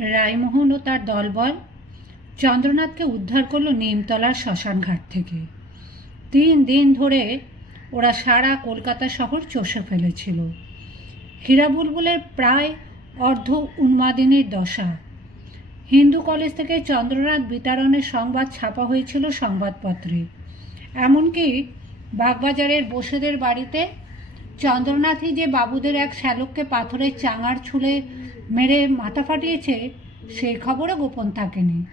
রায়মোহন ও তার দলবল চন্দ্রনাথকে উদ্ধার করল নিমতলার শ্মশানঘাট থেকে। তিন দিন ধরে ওরা সারা কলকাতা শহর চষে ফেলেছিল। হীরা বুলবুলের প্রায় অর্ধ উন্মাদিনীর দশা। হিন্দু কলেজ থেকে চন্দ্রনাথ বিতরণের সংবাদ ছাপা হয়েছিল সংবাদপত্রে। এমনকি বাগবাজারের বসেদের বাড়িতে চন্দ্রনাথই যে বাবুদের এক শ্যালককে পাথরের চাঙার ছুলে মেরে মাথা ফাটিয়েছে সেই খবরও গোপন থাকেনি।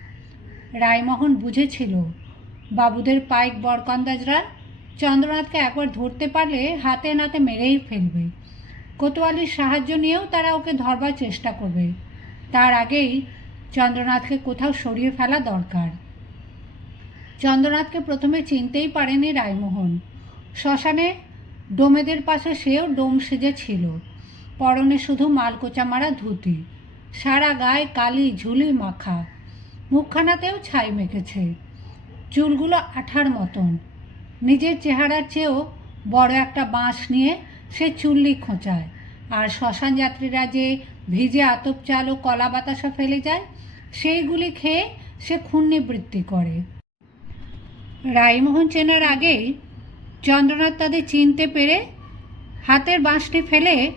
রায়মোহন বুঝেছিল, বাবুদের পাইক বরকন্দাজরা চন্দ্রনাথকে একবার ধরতে পারলে হাতে নাতে মেরেই ফেলবে। কোতোয়ালির সাহায্য নিয়েও তারা ওকে ধরবার চেষ্টা করবে। তার আগেই চন্দ্রনাথকে কোথাও সরিয়ে ফেলা দরকার। চন্দ্রনাথকে প্রথমে চিনতেই পারেনি রায়মোহন। শ্মশানে ডোমেদের পাশে সেও ডোম সেজে ছিল। পরনে শুধু মালকোচা মারা ধুতি, সারা গায়ে কালি ঝুলি মাখা, মুখখানাতেও ছাই মেখেছে, চুলগুলো আঠার মতন। নিজের চেহারার চেয়েও বড় একটা বাঁশ নিয়ে সে চুল্লি খোঁচায়, আর শ্মশান যাত্রীরা যে ভিজে আতপ চাল ও কলা বাতাসা ফেলে যায়, সেইগুলি খেয়ে সে খুন নিবৃত্তি করে। রায়মোহন চেনার আগেই চন্দ্রনাথ তাদের চিনতে পেরে হাতের বাঁশটি ফেলে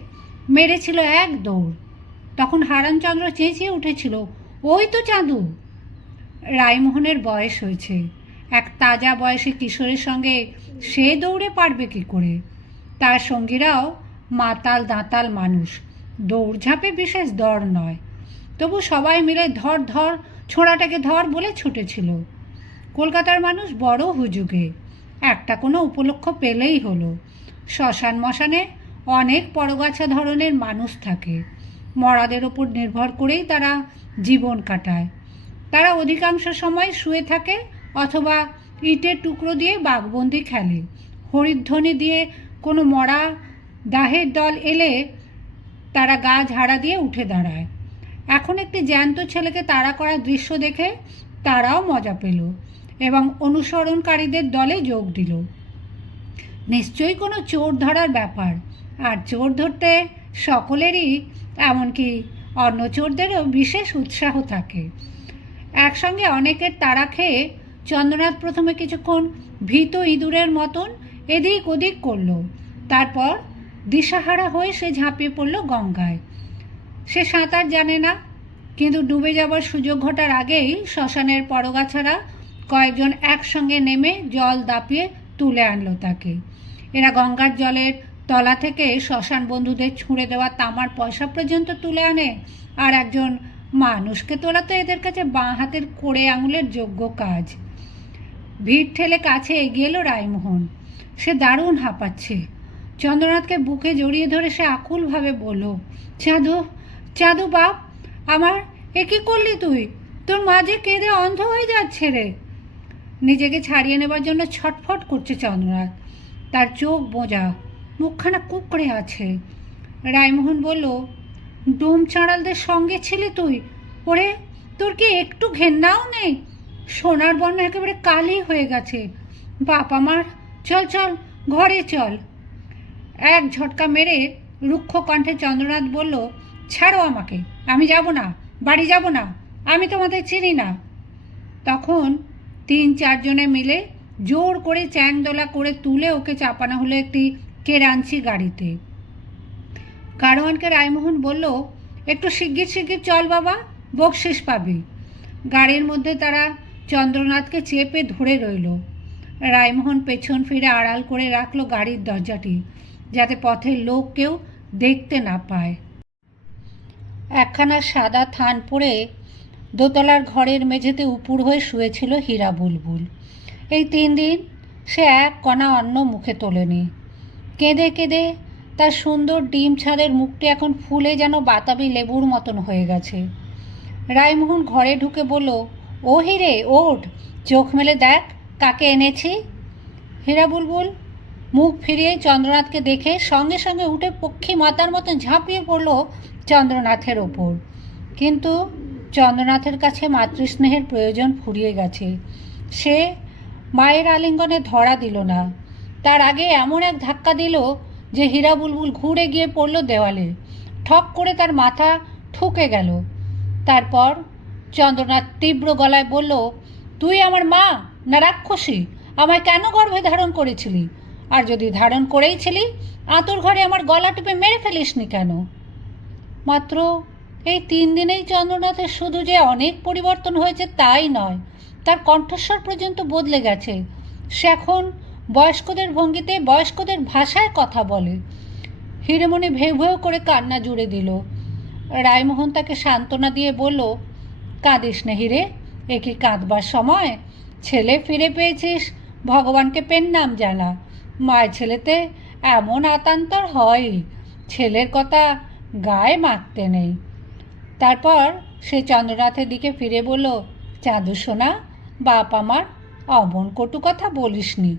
মেরেছিল এক দৌড়। তখন হারানচন্দ্র চেঁচিয়ে উঠেছিল, ওই তো চাঁদু! রায়মোহনের বয়স হয়েছে। এক তাজা বয়সী কিশোরের সঙ্গে সে দৌড়ে পারবে কি করে? তার সঙ্গীরাও মাতাল দাঁতাল মানুষ। দৌড়ঝাঁপে বিশেষ দর নয়। তবু সবাই মিলে ধর ধর ছোঁড়াটাকে ধর বলে ছুটেছিল। কলকাতার মানুষ বড় হুজুগে। একটা কোনো উপলক্ষ পেলেই হলো। শ্মশান মশানে অনেক পরগাছা ধরনের মানুষ থাকে। মরাদের ওপর নির্ভর করেই তারা জীবন কাটায়। তারা অধিকাংশ সময় শুয়ে থাকে অথবা ইটের টুকরো দিয়ে বাঘবন্দি খেলে। হরিধ্বনি দিয়ে কোনো মরা দাহের দল এলে তারা গা ঝাড়া দিয়ে উঠে দাঁড়ায়। এখন একটি জ্যান্ত ছেলেকে তাড়া করার দৃশ্য দেখে তারাও মজা পেল। এবং অনুসরণকারীদের দলে যোগ দিল। নিশ্চয়ই কোনো চোর ধরার ব্যাপার। আর চোর ধরতে সকলেরই, এমনকি অন্য চোরদেরও বিশেষ উৎসাহ থাকে। একসঙ্গে অনেকের তাড়া খেয়ে চন্দ্রনাথ প্রথমে কিছুক্ষণ ভীত ইঁদুরের মতন এদিক ওদিক করল। তারপর দিশাহারা হয়ে সে ঝাঁপিয়ে পড়ল গঙ্গায়। সে সাঁতার জানে না, কিন্তু ডুবে যাবার সুযোগ ঘটার আগেই শ্মশানের পরগাছারা কয়েকজন একসঙ্গে নেমে জল দাপিয়ে তুলে আনলো তাকে। এরা গঙ্গার জলের তলা থেকে শ্মশান বন্ধুদের ছুঁড়ে দেওয়া তামার পয়সা পর্যন্ত তুলে আনে আর একজন মানুষকে তোলা তো এদের কাছে বাঁ হাতের কোড়ে আঙুলের যোগ্য কাজ। ভিড় ঠেলে কাছে এগিয়ে এলো রায়মোহন। সে দারুণ হাঁপাচ্ছে। চন্দ্রনাথকে বুকে জড়িয়ে ধরে সে আকুলভাবে বলল, চাঁদু চাঁদু বাপ, আমার এ কী করলি তুই? তোর মাঝে কেঁদে অন্ধ হয়ে যাচ্ছে রে। নিজেকে ছাড়িয়ে নেবার জন্য ছটফট করছে চন্দ্রনাথ। তার চোখ বোঝা, মুখখানা কুকড়ে আছে। রায়মোহন বলল, ডোম চাঁড়ালদের সঙ্গে ছিলে তুই? ওরে, তোর কি একটু ঘেন্নাও নেই? সোনার বর্ণ একেবারে কালি হয়ে গেছে। বাপ আমার, চল চল, ঘরে চল। এক ঝটকা মেরে রুক্ষ কণ্ঠে চন্দ্রনাথ বলল, ছাড়ো আমাকে, আমি যাব না, বাড়ি যাব না, আমি তোমাদের চিনি না। তখন তিন চারজনে মিলে জোর করে চ্যাংদোলা করে তুলে ওকে চাপানো হলো একটি কেরাঞ্চি গাড়িতে। গাড়োয়ানকে রায়মোহন বলল, একটু শিগগির শিগগির চল বাবা বকশিস পাবি। গাড়ির মধ্যে তারা চন্দ্রনাথকে চেপে ধরে রইল। রায়মোহন পেছন ফিরে আড়াল করে রাখল গাড়ির দরজাটি, যাতে পথের লোক কেউ দেখতে না পায়। একখানা সাদা থান পরে দোতলার ঘরের মেঝেতে উপুর হয়ে শুয়েছিল হীরা বুলবুল। এই তিন দিন সে এক কণা অন্ন মুখে তোলেনি। কেঁদে কেঁদে তার সুন্দর ডিম ছাদের মুখটি এখন ফুলে যেন বাতাবি লেবুর মতন হয়ে গেছে। রায়মোহন ঘরে ঢুকে বলল, ও হিরে, ওঠ, চোখ মেলে দেখ, কাকে এনেছি? হীরা বুলবুল মুখ ফিরিয়ে চন্দ্রনাথকে দেখে সঙ্গে সঙ্গে উঠে পক্ষী মাতার মতন ঝাঁপিয়ে পড়ল চন্দ্রনাথের ওপর। কিন্তু চন্দ্রনাথের কাছে মাতৃস্নেহের প্রয়োজন ফুরিয়ে গেছে। সে মায়ের আলিঙ্গনে ধরা দিল না। তার আগে এমন এক ধাক্কা দিল যে হীরা বুলবুল ঘুরে গিয়ে পড়ল দেওয়ালে। ঠক করে তার মাথা ঠুকে গেল। তারপর চন্দ্রনাথ তীব্র গলায় বলল, তুই আমার মা, না রাক্ষসী? আমায় কেন গর্ভে ধারণ করেছিলি? আর যদি ধারণ করেইছিলি আতুর ঘরে আমার গলা টিপে মেরে ফেলিসনি কেন? মাত্র এই তিন দিনেই চন্দ্রনাথের শুধু যে অনেক পরিবর্তন হয়েছে তাই নয়, তার কণ্ঠস্বর পর্যন্ত বদলে গেছে। সে এখন বয়স্কদের ভঙ্গিতে বয়স্কদের ভাষায় কথা বলে। হিরেমণি ভেউ ভেউ করে কান্না জুড়ে দিল। রায়মোহন তাকে সান্ত্বনা দিয়ে বলল, কাঁদিস না হিরে, এ কি কাঁদবার সময়? ছেলে ফিরে পেয়েছিস, ভগবানকে পেন নাম জানা। মায়ের ছেলেতে এমন আতান্তর হয় ছেলের কথা গায়ে মাখতে নেই। তারপর সে চন্দ্রনাথের দিকে ফিরে বলল চাঁদু সোনা, বাপ আমার, অমন কটু কথা বলিসনি।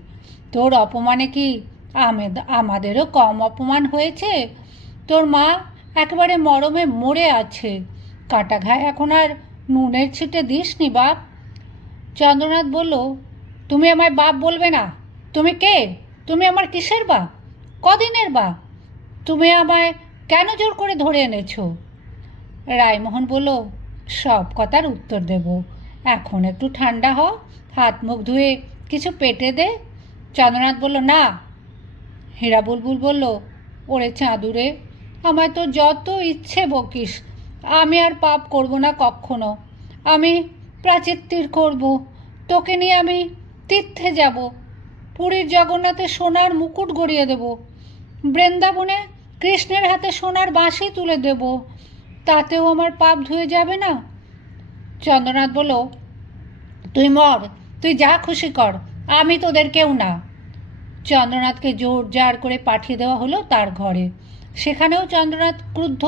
তোর অপমানে কি আমেদ- আমাদেরও কম অপমান হয়েছে? তোর মা একেবারে মরমে মরে আছে। কাটা ঘায়ে এখন আর নুনের ছিটে দিসনি, বাপ। চন্দ্রনাথ বলল, তুমি আমায় বাপ বলবে না। তুমি কে? তুমি আমার কিসের বাপ? কদিনের বাপ? তুমি আমায় কেন জোর করে ধরে এনেছো? রায়মোহন বলল, সব কথার উত্তর দেব। এখন একটু ঠান্ডা হ, হাত মুখ ধুয়ে কিছু পেটে দে। চন্দ্রনাথ বলল, না। হীরা বুলবুল বলল, ওরে চাঁদুরে, আমায় তো যত ইচ্ছে বকিস, আমি আর পাপ করব না কখনো আমি প্রাচিত্তির করব, তোকে নিয়ে আমি তীর্থে যাব। পুরীর জগন্নাথে সোনার মুকুট গড়িয়ে দেব। বৃন্দাবনে কৃষ্ণের হাতে সোনার বাঁশি তুলে দেব। তাতেও আমার পাপ ধুয়ে যাবে না? চন্দ্রনাথ বলল, তুই মর, তুই যা খুশি কর, আমি তোদের কেউ না। চন্দ্রনাথকে জোর জার করে পাঠিয়ে দেওয়া হলো তার ঘরে। সেখানেও চন্দ্রনাথ ক্রুদ্ধ,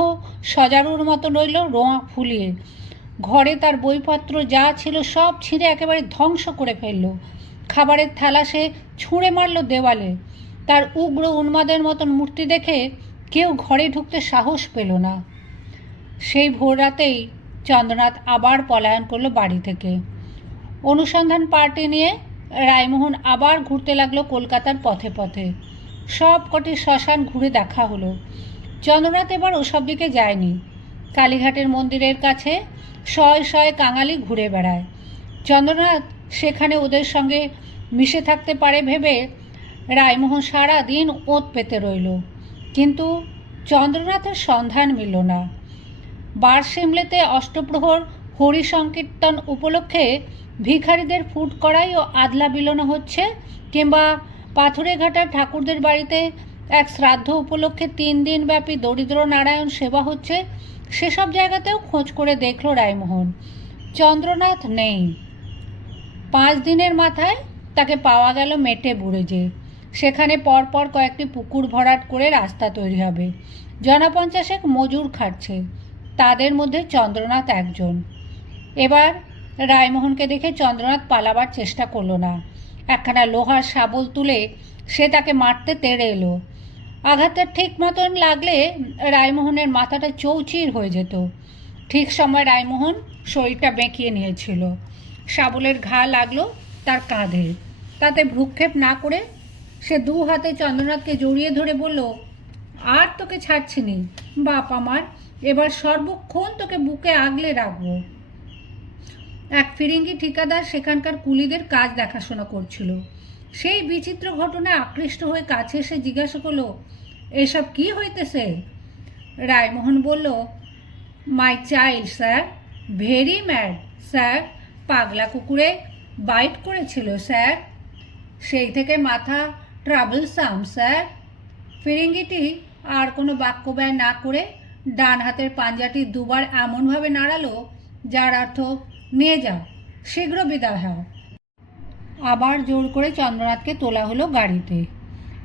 সজারুর মতো রইল রোঁয়া ফুলিয়ে। ঘরে তার বইপত্র যা ছিল সব ছিঁড়ে একেবারে ধ্বংস করে ফেলল। খাবারের থালা সে ছুঁড়ে মারল দেওয়ালে। তার উগ্র উন্মাদের মতন মূর্তি দেখে কেউ ঘরে ঢুকতে সাহস পেল না। সেই ভোর রাতেই চন্দ্রনাথ আবার পলায়ন করল বাড়ি থেকে। অনুসন্ধান পার্টি নিয়ে রায়মোহন আবার ঘুরতে লাগল কলকাতার পথে পথে। সব কটি শ্মশান ঘুরে দেখা হলো। চন্দ্রনাথ এবার ওসব দিকে যায়নি। কালীঘাটের মন্দিরের কাছে শয় শয় কাঙালি ঘুরে বেড়ায়। চন্দ্রনাথ সেখানে ওদের সঙ্গে মিশে থাকতে পারে ভেবে রায়মোহন সারা দিন ওত পেতে রইল। কিন্তু চন্দ্রনাথের সন্ধান মিলল না। বার সিমলেতে অষ্টপ্রহর হরি সংকীর্তন উপলক্ষে ভিখারিদের ফুট করাই ও আদলা বিলোনো হচ্ছে কিংবা পাথুরে ঘাটার ঠাকুরদের বাড়িতে এক শ্রাদ্ধ উপলক্ষে তিন দিন ব্যাপী দরিদ্র নারায়ণ সেবা হচ্ছে, সেসব জায়গাতেও খোঁজ করে দেখল রায়মোহন। চন্দ্রনাথ নেই। পাঁচ দিনের মাথায় তাকে পাওয়া গেল মেটে বুড়ে বুড়েজে সেখানে পরপর কয়েকটি পুকুর ভরাট করে রাস্তা তৈরি হবে। জনপঞ্চাশেক মজুর খাটছে। তাদের মধ্যে চন্দ্রনাথ একজন। এবার রায়মোহনকে দেখে চন্দ্রনাথ পালাবার চেষ্টা করল না। একখানা লোহার শাবল তুলে সে তাকে মারতে তেড়ে এলো। আঘাতটা ঠিক মতন লাগলে রায়মোহনের মাথাটা চৌচির হয়ে যেত। ঠিক সময় রায়মোহন শরীরটা বেঁকিয়ে নিয়েছিল। শাবলের ঘা লাগল তার কাঁধে। তাতে ভ্রুক্ষেপ না করে সে দু হাতে চন্দ্রনাথকে জড়িয়ে ধরে বলল আর তোকে ছাড়ছিনি। বাপ আমার, এবার সর্বক্ষণ তোকে বুকে আগলে রাখব। এক ফিরিঙ্গি ঠিকাদার সেখানকার কুলিদের কাজ দেখাশোনা করছিল। সেই বিচিত্র ঘটনায় আকৃষ্ট হয়ে কাছে এসে জিজ্ঞাসা করল, এসব কি হইতেছে? রায়মোহন বলল my child sir very mad sir পাগলা কুকুরে বাইট করেছিল স্যার সেই থেকে মাথা ট্রাভেলসাম স্যার ফিরিঙ্গিটি আর কোনো বাক্য ব্যয় না করে ডান হাতের পাঞ্জাটি দুবার এমনভাবে নাড়ালো, যার অর্থ, নিয়ে যাও, শীঘ্র বিদায় হও। আবার জোর করে চন্দ্রনাথকে তোলা হলো গাড়িতে।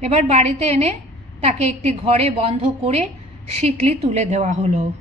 এবার বাড়িতে এনে তাকে একটি ঘরে বন্ধ করে শিকলি তুলে দেওয়া হলো।